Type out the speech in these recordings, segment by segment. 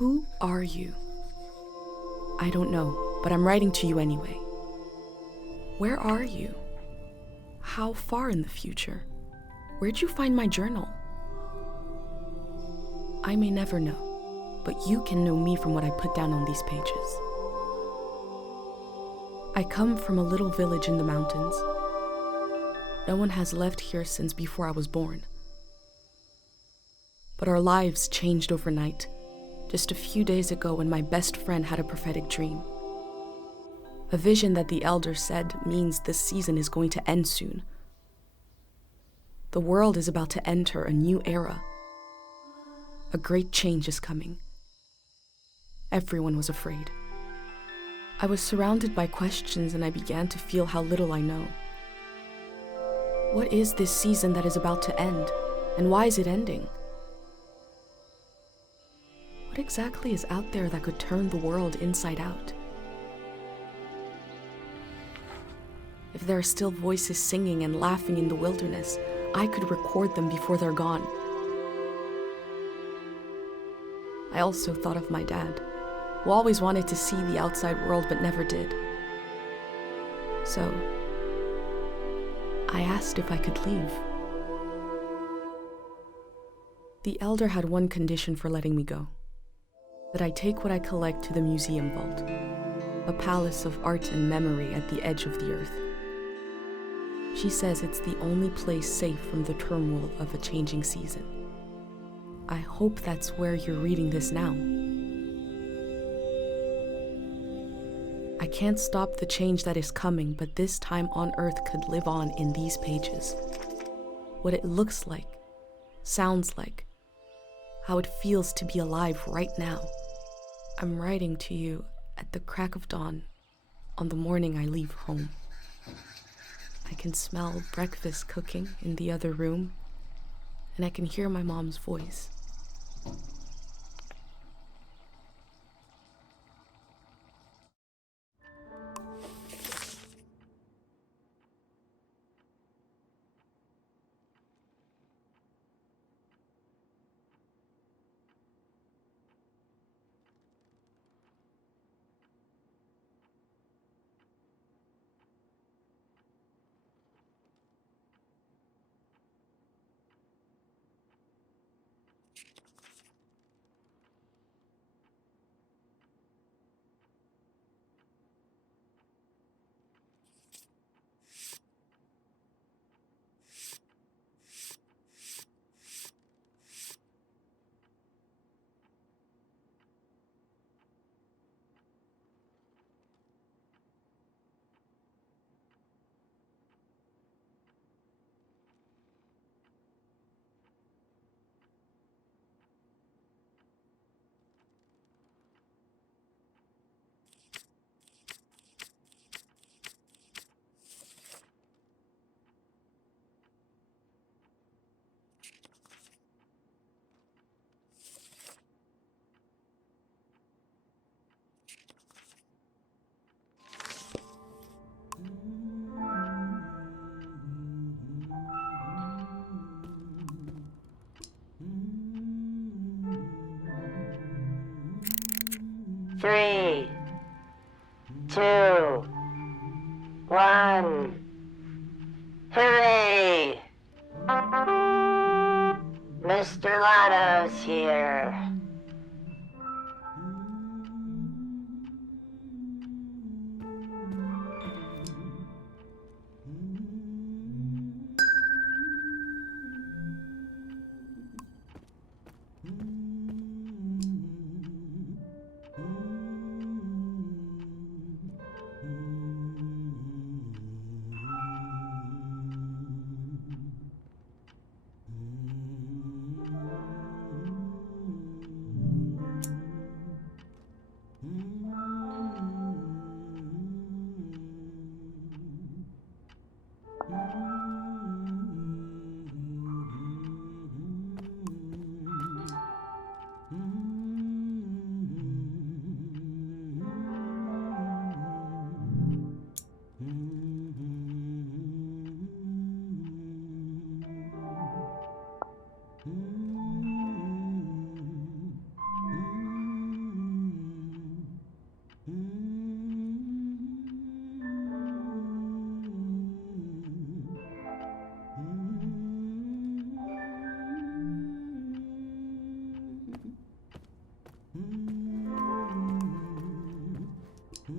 Who are you? I don't know, but I'm writing to you anyway. Where are you? How far in the future? Where'd you find my journal? I may never know, but you can know me from what I put down on these pages. I come from a little village in the mountains. No one has left here since before I was born. But our lives changed overnight, just a few days ago when my best friend had a prophetic dream. A vision that the elder said means this season is going to end soon. The world is about to enter a new era. A great change is coming. Everyone was afraid. I was surrounded by questions and I began to feel how little I know. What is this season that is about to end, and why is it ending? What exactly is out there that could turn the world inside out? If there are still voices singing and laughing in the wilderness, I could record them before they're gone. I also thought of my dad, who always wanted to see the outside world but never did. So, I asked if I could leave. The elder had one condition for letting me go: that I take what I collect to the museum vault, a palace of art and memory at the edge of the earth. She says it's the only place safe from the turmoil of a changing season. I hope that's where you're reading this now. I can't stop the change that is coming, but this time on Earth could live on in these pages. What it looks like, sounds like, how it feels to be alive right now. I'm writing to you at the crack of dawn on the morning I leave home. I can smell breakfast cooking in the other room, and I can hear my mom's voice. Three, two, one. Hooray! Mr. Lotto's here.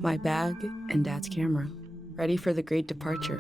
My bag and Dad's camera, ready for the great departure.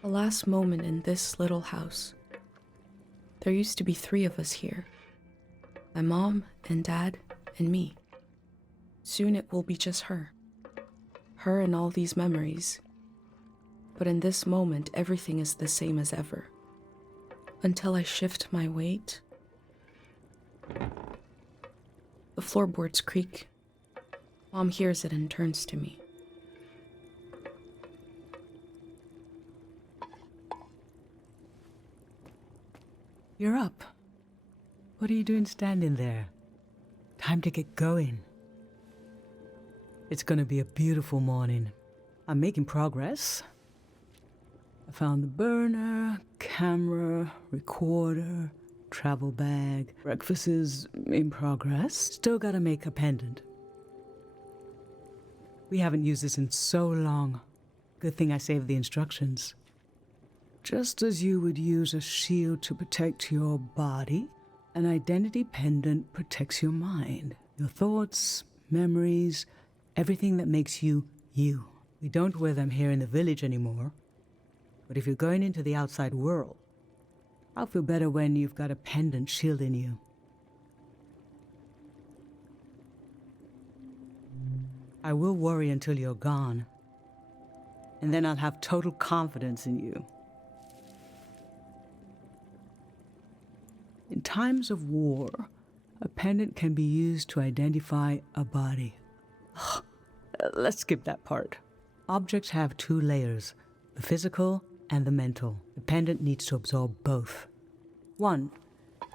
The last moment in this little house. There used to be 3 of us here. My mom and Dad and me. Soon it will be just her. Her and all these memories. But in this moment, everything is the same as ever. Until I shift my weight. The floorboards creak. Mom hears it and turns to me. You're up. What are you doing standing there? Time to get going. It's gonna be a beautiful morning. I'm making progress. I found the burner, camera, recorder, travel bag. Breakfast is in progress. Still gotta make a pendant. We haven't used this in so long. Good thing I saved the instructions. Just as you would use a shield to protect your body, an identity pendant protects your mind, your thoughts, memories, everything that makes you, you. We don't wear them here in the village anymore. But if you're going into the outside world, I'll feel better when you've got a pendant shielding you. I will worry until you're gone, and then I'll have total confidence in you. In times of war, a pendant can be used to identify a body. Let's skip that part. Objects have 2 layers, the physical and the mental. The pendant needs to absorb both. 1.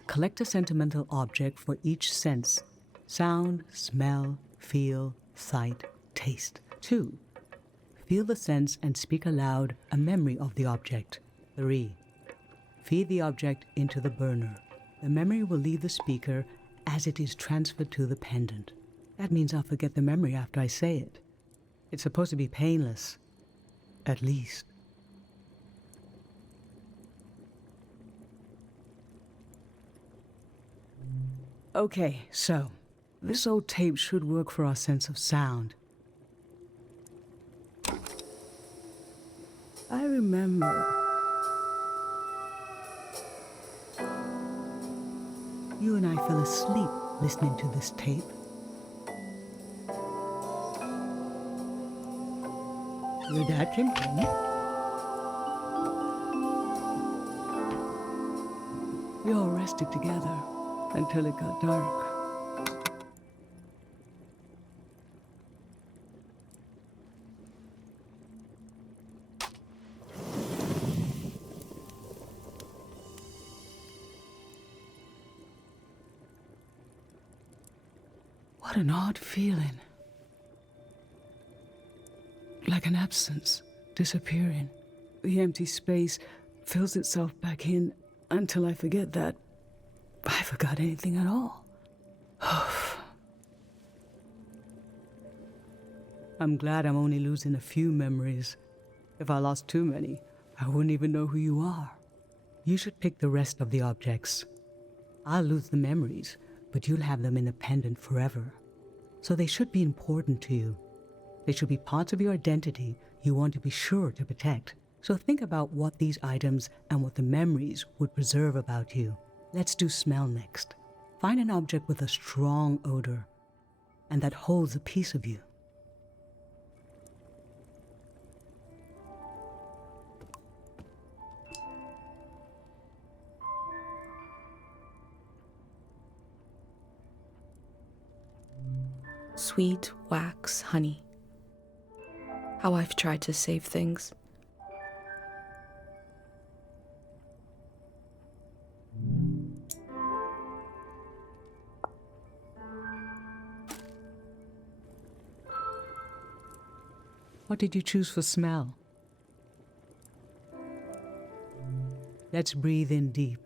Collect a sentimental object for each sense: sound, smell, feel, sight, taste. 2. Feel the sense and speak aloud a memory of the object. 3. Feed the object into the burner. The memory will leave the speaker as it is transferred to the pendant. That means I'll forget the memory after I say it. It's supposed to be painless, at least. Okay, so this old tape should work for our sense of sound. I remember you and I fell asleep listening to this tape. Your dad came home. We all rested together until it got dark. What an odd feeling. Like an absence, disappearing. The empty space fills itself back in until I forget that I forgot anything at all. I'm glad I'm only losing a few memories. If I lost too many, I wouldn't even know who you are. You should pick the rest of the objects. I'll lose the memories, but you'll have them in a pendant forever. So they should be important to you. They should be parts of your identity you want to be sure to protect. So think about what these items and what the memories would preserve about you. Let's do smell next. Find an object with a strong odor and that holds a piece of you. Sweet wax honey. How I've tried to save things. What did you choose for smell? Let's breathe in deep.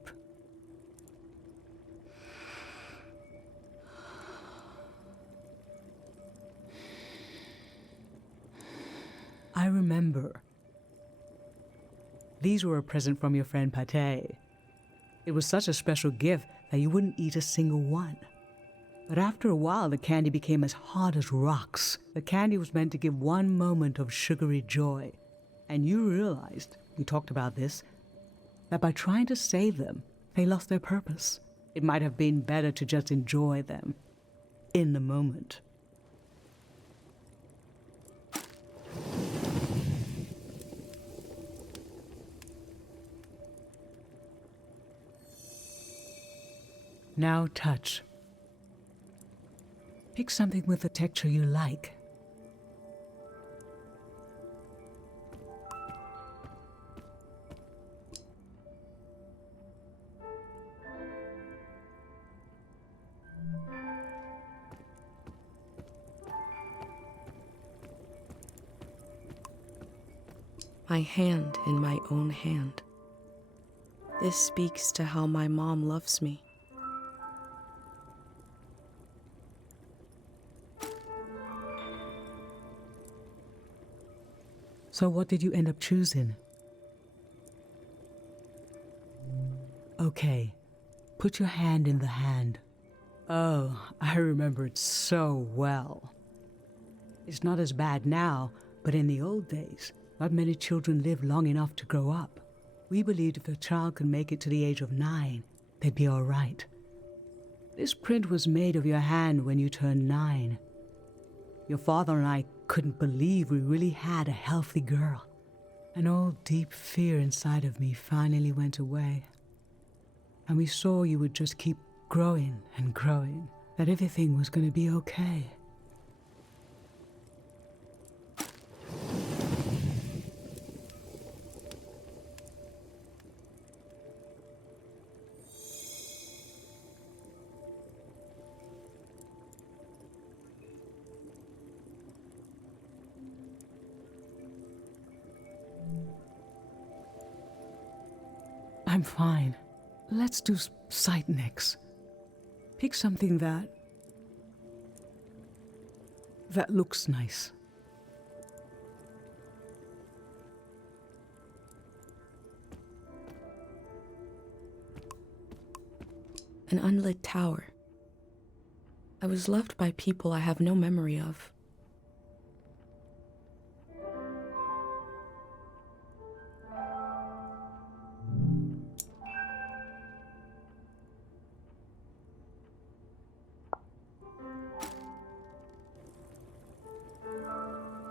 I remember. These were a present from your friend Pate. It was such a special gift that you wouldn't eat a single one. But after a while, the candy became as hard as rocks. The candy was meant to give one moment of sugary joy. And you realized, we talked about this, that by trying to save them, they lost their purpose. It might have been better to just enjoy them in the moment. Now touch. Pick something with a texture you like. My hand in my own hand. This speaks to how my mom loves me. So what did you end up choosing? Okay, put your hand in the hand. Oh, I remember it so well. It's not as bad now, but in the old days, not many children lived long enough to grow up. We believed if a child could make it to the age of 9, they'd be all right. This print was made of your hand when you turned 9. Your father and I couldn't believe we really had a healthy girl. An old deep fear inside of me finally went away. And we saw you would just keep growing and growing, that everything was going to be okay. I'm fine. Let's do sight next. Pick something that looks nice. An unlit tower. I was loved by people I have no memory of.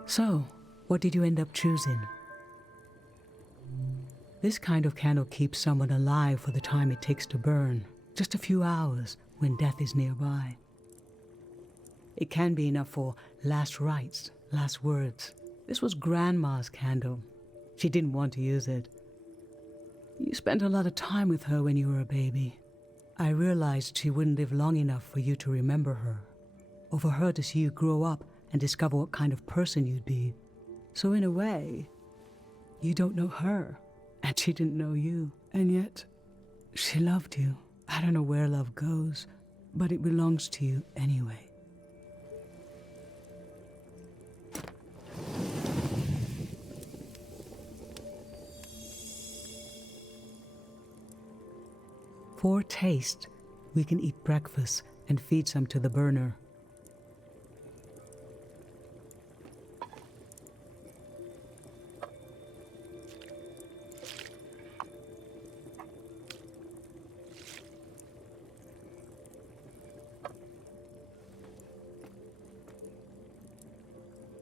So, what did you end up choosing? This kind of candle keeps someone alive for the time it takes to burn, just a few hours when death is nearby. It can be enough for last rites, last words. This was Grandma's candle. She didn't want to use it. You spent a lot of time with her when you were a baby. I realized she wouldn't live long enough for you to remember her, or for her to see you grow up and discover what kind of person you'd be. So in a way, you don't know her, and she didn't know you. And yet, she loved you. I don't know where love goes, but it belongs to you anyway. For taste, we can eat breakfast and feed some to the burner.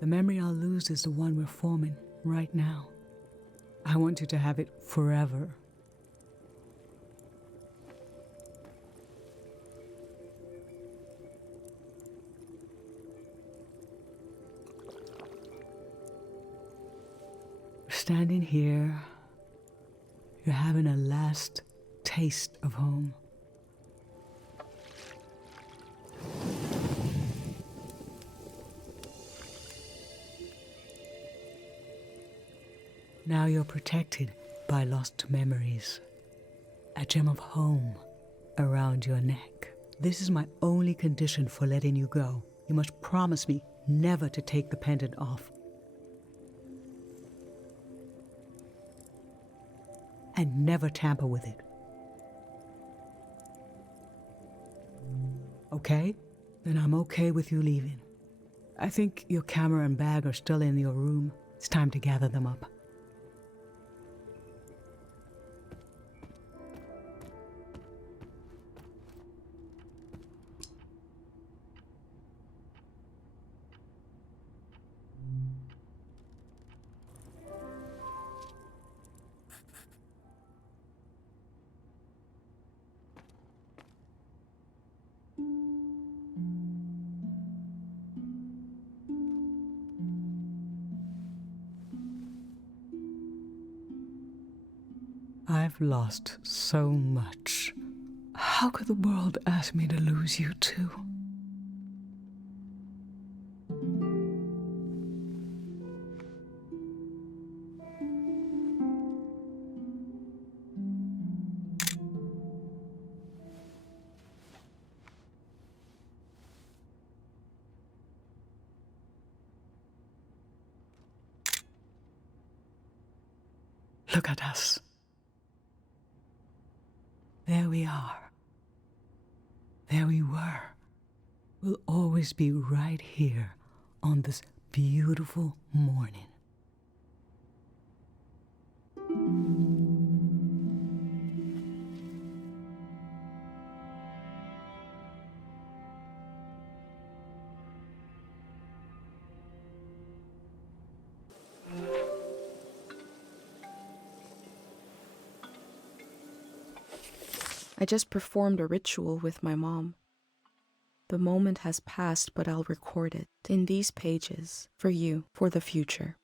The memory I'll lose is the one we're forming right now. I want you to have it forever. Standing here, you're having a last taste of home. Now you're protected by lost memories. A gem of home around your neck. This is my only condition for letting you go. You must promise me never to take the pendant off. And never tamper with it. Okay? Then I'm okay with you leaving. I think your camera and bag are still in your room. It's time to gather them up. I've lost so much. How could the world ask me to lose you too? Look at us. There we are. There we were. We'll always be right here on this beautiful morning. I just performed a ritual with my mom. The moment has passed, but I'll record it in these pages for you, for the future.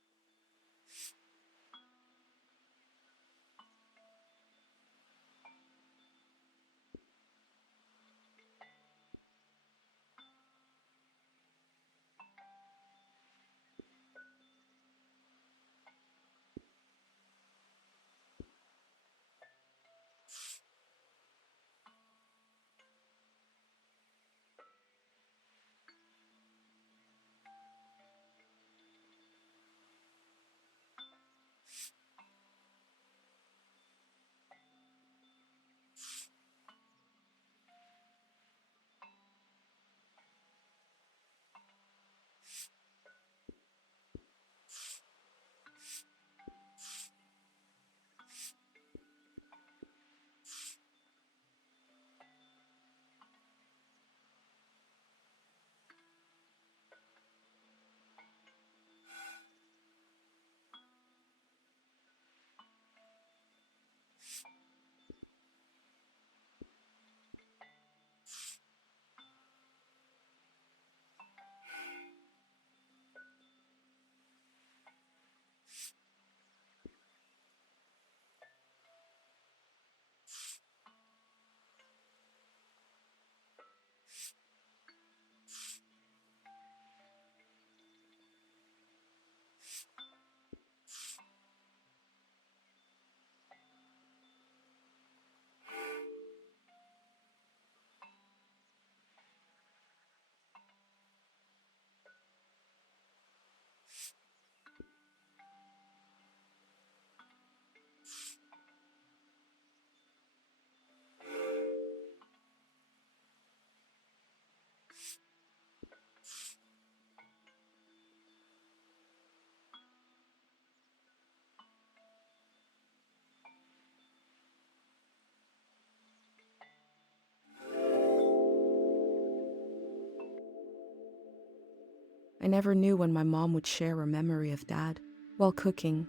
I never knew when my mom would share a memory of Dad while cooking,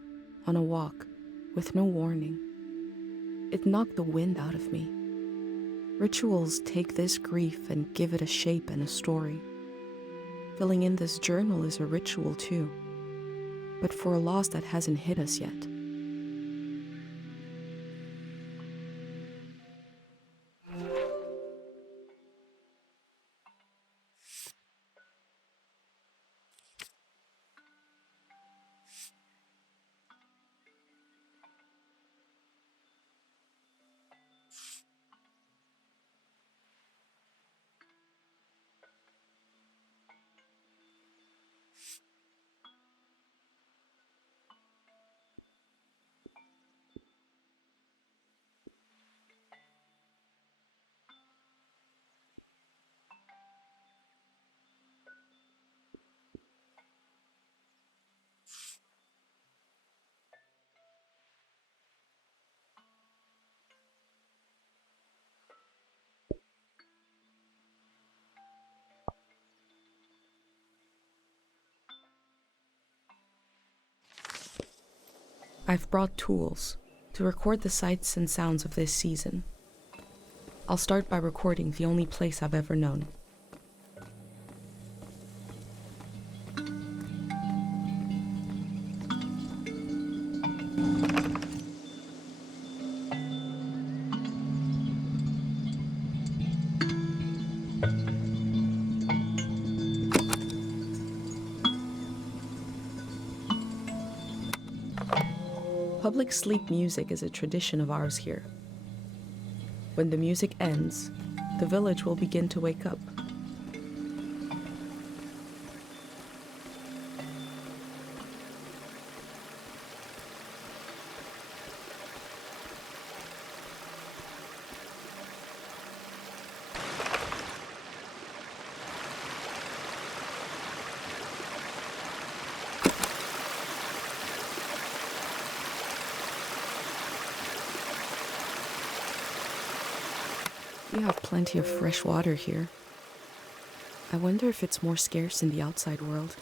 on a walk, with no warning. It knocked the wind out of me. Rituals take this grief and give it a shape and a story. Filling in this journal is a ritual too, but for a loss that hasn't hit us yet. I've brought tools to record the sights and sounds of this season. I'll start by recording the only place I've ever known. Public sleep music is a tradition of ours here. When the music ends, the village will begin to wake up. We have plenty of fresh water here. I wonder if it's more scarce in the outside world.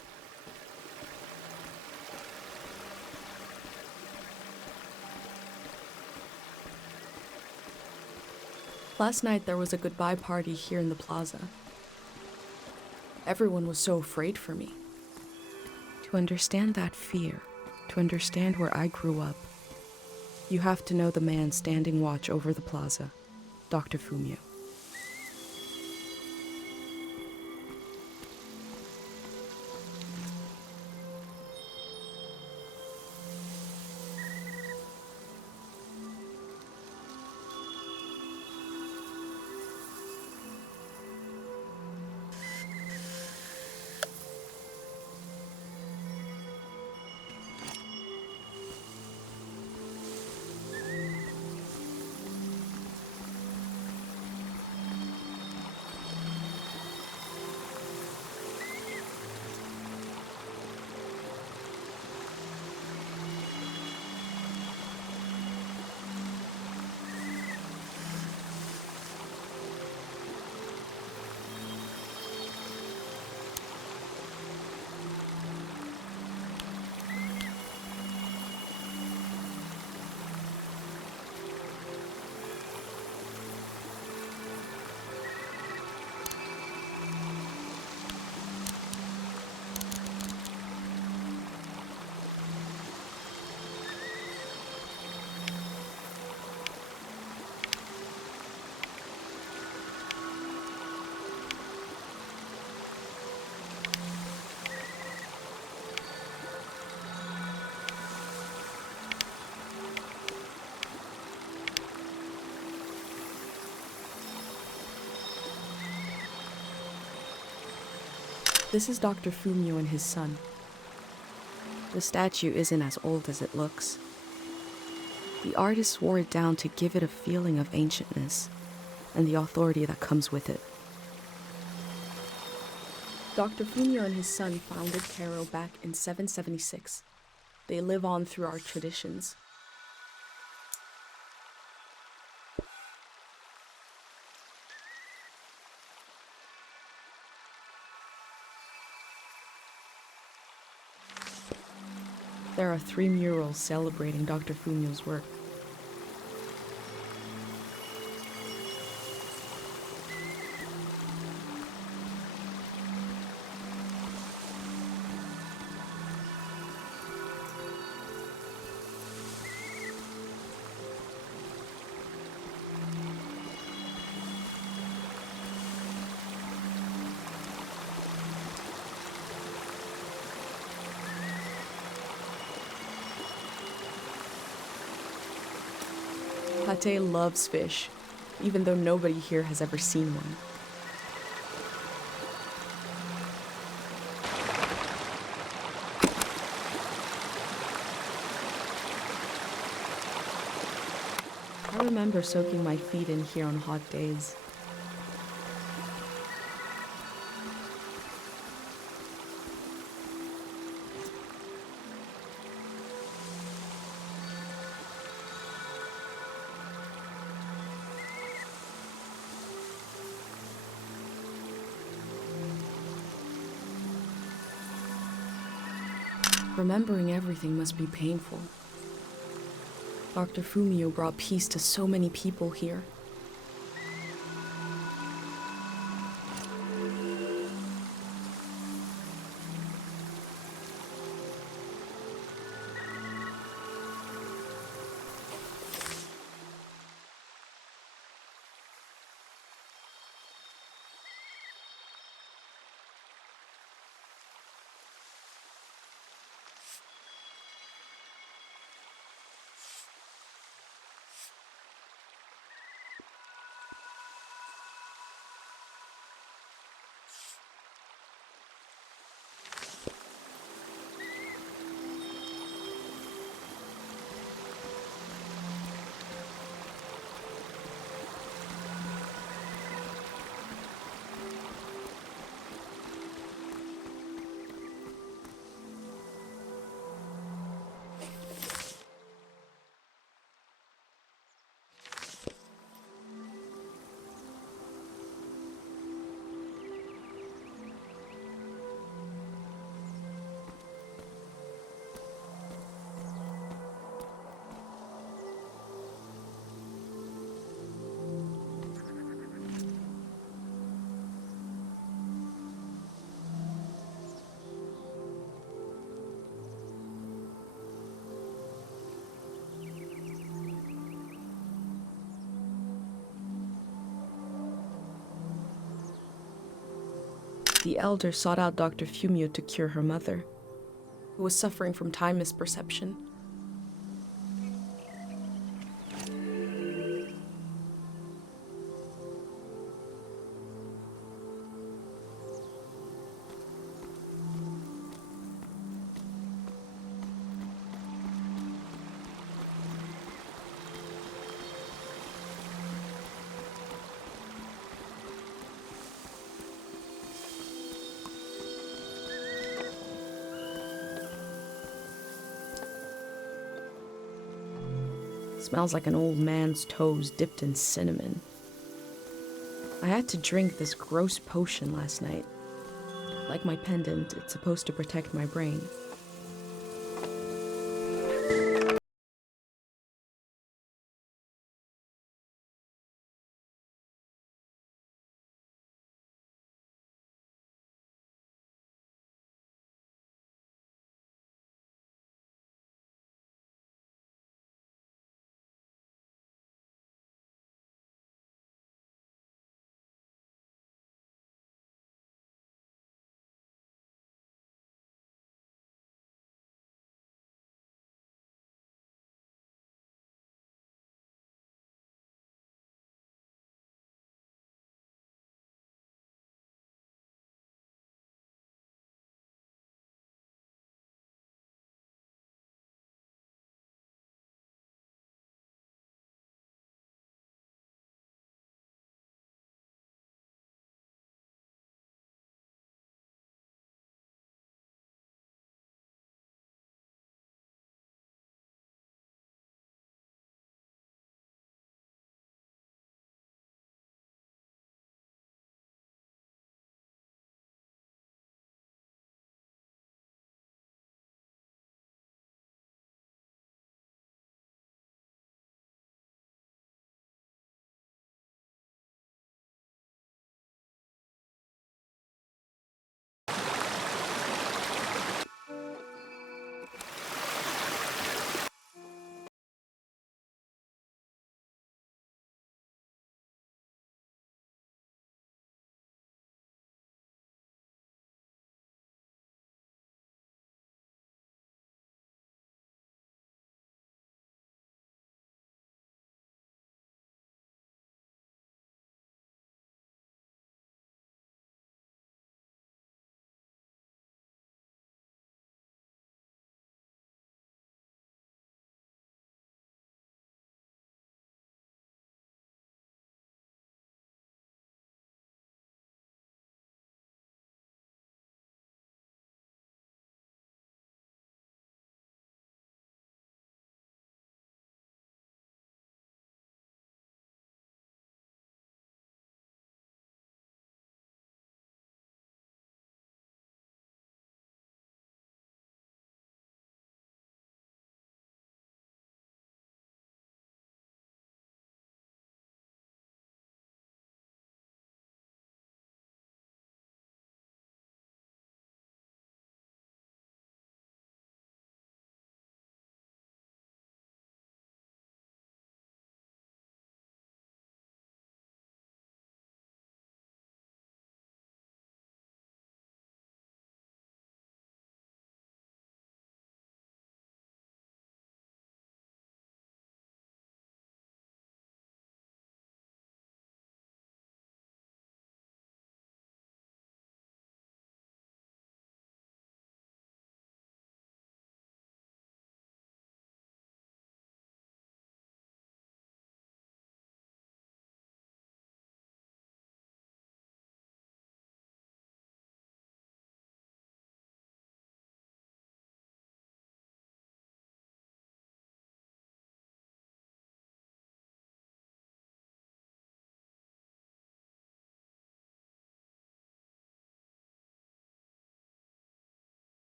Last night there was a goodbye party here in the plaza. Everyone was so afraid for me. To understand that fear, to understand where I grew up, you have to know the man standing watch over the plaza, Dr. Fumio. This is Dr. Fumio and his son. The statue isn't as old as it looks. The artist wore it down to give it a feeling of ancientness and the authority that comes with it. Dr. Fumio and his son founded Cairo back in 776. They live on through our traditions. There are 3 murals celebrating Dr. Fumio's work. Pate loves fish, even though nobody here has ever seen one. I remember soaking my feet in here on hot days. Remembering everything must be painful. Dr. Fumio brought peace to so many people here. The elder sought out Dr. Fumio to cure her mother, who was suffering from time misperception. Smells like an old man's toes dipped in cinnamon. I had to drink this gross potion last night. Like my pendant, it's supposed to protect my brain.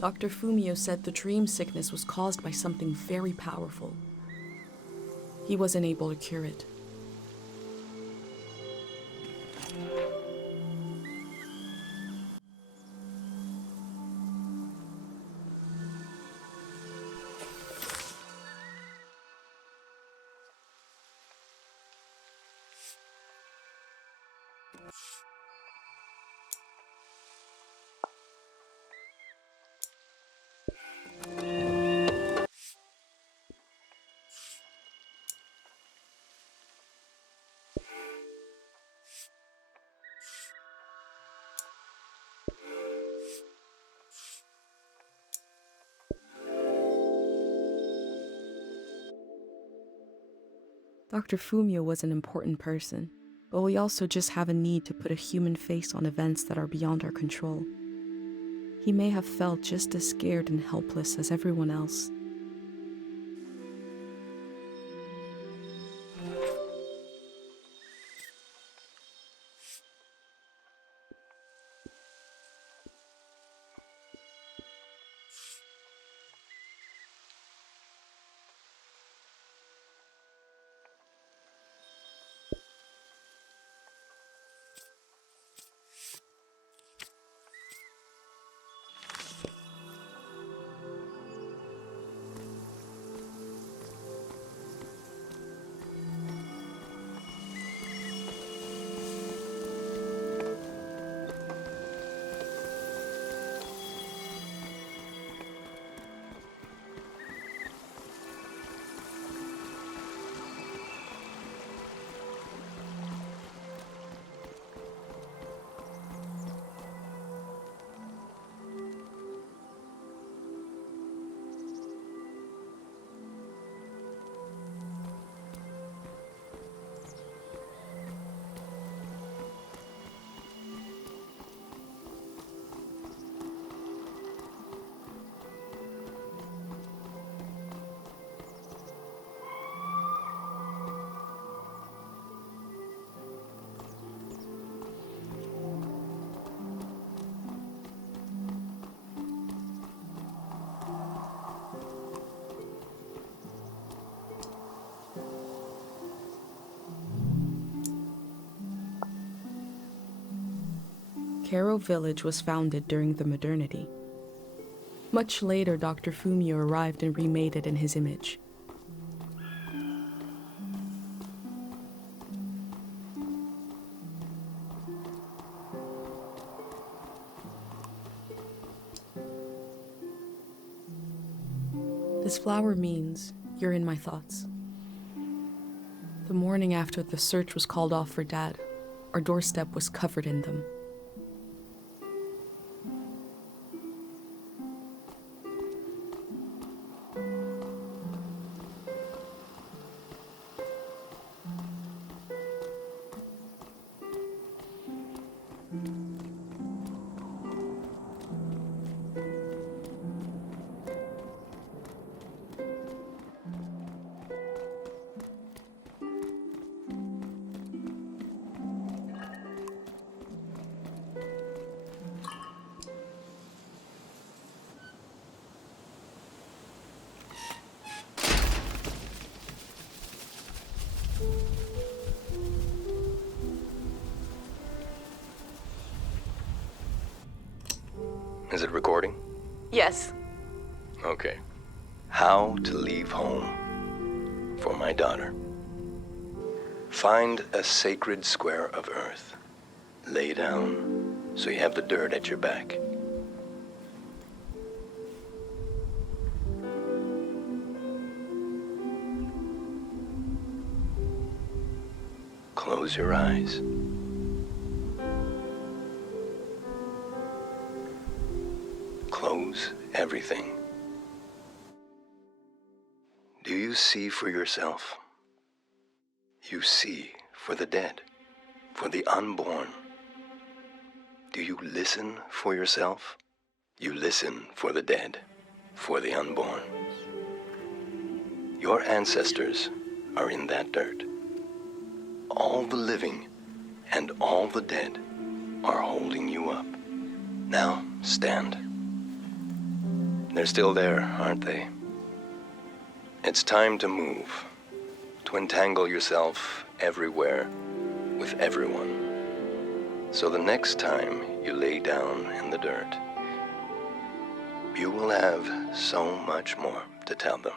Dr. Fumio said the dream sickness was caused by something very powerful. He wasn't able to cure it. Dr. Fumio was an important person, but we also just have a need to put a human face on events that are beyond our control. He may have felt just as scared and helpless as everyone else. Karo Village was founded during the modernity. Much later, Dr. Fumio arrived and remade it in his image. This flower means you're in my thoughts. The morning after the search was called off for Dad, our doorstep was covered in them. Is it recording? Yes. Okay. How to leave home for my daughter. Find a sacred square of earth. Lay down so you have the dirt at your back. Close your eyes. Close everything. Do you see for yourself? You see for the dead, for the unborn. Do you listen for yourself? You listen for the dead, for the unborn. Your ancestors are in that dirt. All the living and all the dead are holding you up. Now stand. They're still there, aren't they? It's time to move, to entangle yourself everywhere with everyone. So the next time you lay down in the dirt, you will have so much more to tell them.